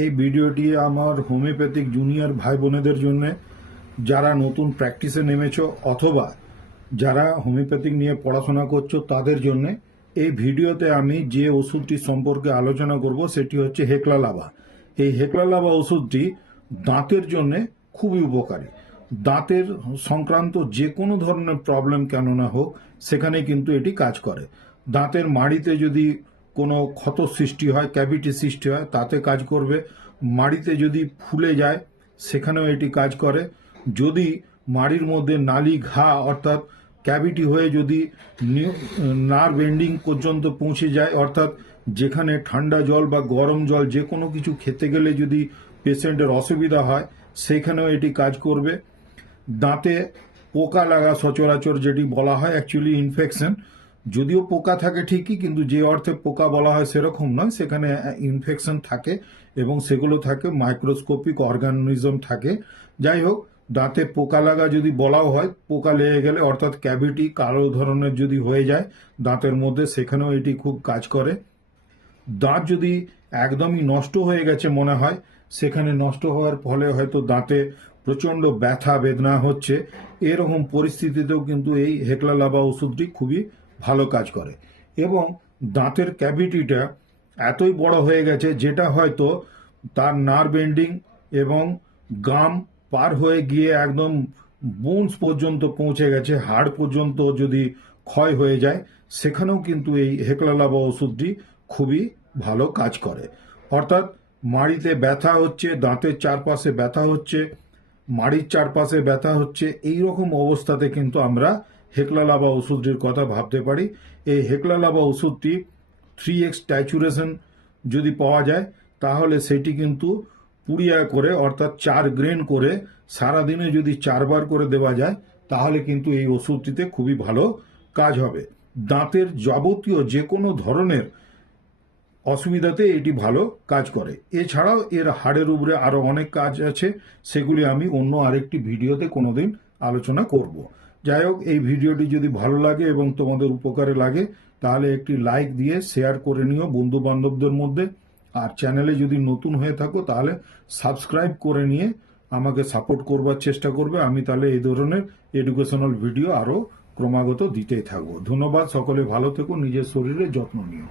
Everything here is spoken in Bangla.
এই ভিডিওটি আমার হোমিওপ্যাথিক জুনিয়র ভাই বোনেদের জন্য, যারা নতুন প্র্যাকটিসে নেমেছো অথবা যারা হোমিওপ্যাথিক নিয়ে পড়াশোনা করছো তাদের জন্য। এই ভিডিওতে আমি যে ওষুধটি সম্পর্কে আলোচনা করব সেটি হচ্ছে হেক্লালাভা। এই হেক্লালাভা ওষুধটি দাঁতের জন্য খুবই উপকারী। দাঁতের সংক্রান্ত যে কোনো ধরনের প্রবলেম কেন না হোক, সেখানে কিন্তু এটি কাজ করে। দাঁতের মাড়িতে যদি কোনো ক্ষত সৃষ্টি হয়, ক্যাভিটি সৃষ্টি হয়, তাতে কাজ করবে। মাড়িতে যদি ফুলে যায়, সেখানেও এটি কাজ করে। যদি মাড়ির মধ্যে নালি ঘা অর্থাৎ ক্যাভিটি হয়ে যদি নার্ভ এন্ডিং পর্যন্ত পৌঁছে যায়, অর্থাৎ যেখানে ঠান্ডা জল বা গরম জল যে কোনো কিছু খেতে গেলে যদি পেশেন্টের অসুবিধা হয়, সেখানেও এটি কাজ করবে। দাঁতে পোকা লাগা, সচরাচর যেটি বলা হয় অ্যাকচুয়ালি ইনফেকশন, যদিও পোকা থাকে ঠিকই, কিন্তু যে অর্থে পোকা বলা হয় সেরকম নয়, সেখানে ইনফেকশন থাকে এবং সেগুলো থাকে মাইক্রোস্কোপিক অর্গানিজম থাকে। যাই হোক, দাঁতে পোকা লাগা যদি বলাও হয়, পোকা লেগে গেলে অর্থাৎ ক্যাভিটি কালো ধরনের যদি হয়ে যায় দাঁতের মধ্যে, সেখানেও এটি খুব কাজ করে। দাঁত যদি একদমই নষ্ট হয়ে গেছে মনে হয়, সেখানে নষ্ট হওয়ার ফলে হয়তো দাঁতে প্রচণ্ড ব্যথা বেদনা হচ্ছে, এরকম পরিস্থিতিতেও কিন্তু এই হেক্লালাভা ওষুধটি খুবই ভালো কাজ করে। এবং দাঁতের ক্যাভিটিটা এতই বড় হয়ে গেছে যেটা হয়তো তার নার্ভ এন্ডিং এবং গাম পার হয়ে গিয়ে একদম বোনস পর্যন্ত পৌঁছে গেছে, হাড় পর্যন্ত যদি ক্ষয় হয়ে যায়, সেখানেও কিন্তু এই হেক্লালাভা ওষুধটি খুবই ভালো কাজ করে। অর্থাৎ মাড়িতে ব্যথা হচ্ছে, দাঁতের চারপাশে ব্যথা হচ্ছে, মাড়ির চারপাশে ব্যথা হচ্ছে, এই রকম অবস্থাতে কিন্তু আমরা হেক্লালাভা ওষুধটির কথা ভাবতে পারি। এই হেক্লালাভা ওষুধটি 3x টাইচুরেশন যদি পাওয়া যায়, তাহলে সেটি কিন্তু পুড়িয়া করে অর্থাৎ 4 গ্রেন করে সারাদিনে যদি 4 বার করে দেওয়া যায়, তাহলে কিন্তু এই ওষুধটিতে খুবই ভালো কাজ হবে। দাঁতের যাবতীয় যে কোনো ধরনের অসুবিধাতে এটি ভালো কাজ করে। এছাড়াও এর হাড়ের উপরে আরো অনেক কাজ আছে, সেগুলি আমি অন্য আরেকটি ভিডিওতে কোনোদিন আলোচনা করব। যাই হোক, এই ভিডিওটি যদি ভালো লাগে এবং তোমাদের উপকারে লাগে, তাহলে একটি লাইক দিয়ে শেয়ার করে নিও বন্ধু বান্ধবদের মধ্যে। আর চ্যানেলে যদি নতুন হয়ে থাকো, তাহলে সাবস্ক্রাইব করে নিয়ে আমাকে সাপোর্ট করবার চেষ্টা করবে। আমি তাহলে এই ধরনের এডুকেশনাল ভিডিও আরো ক্রমাগত দিতেই থাকবো। ধন্যবাদ, সকলে ভালো থেকো, নিজের শরীরের যত্ন নিও।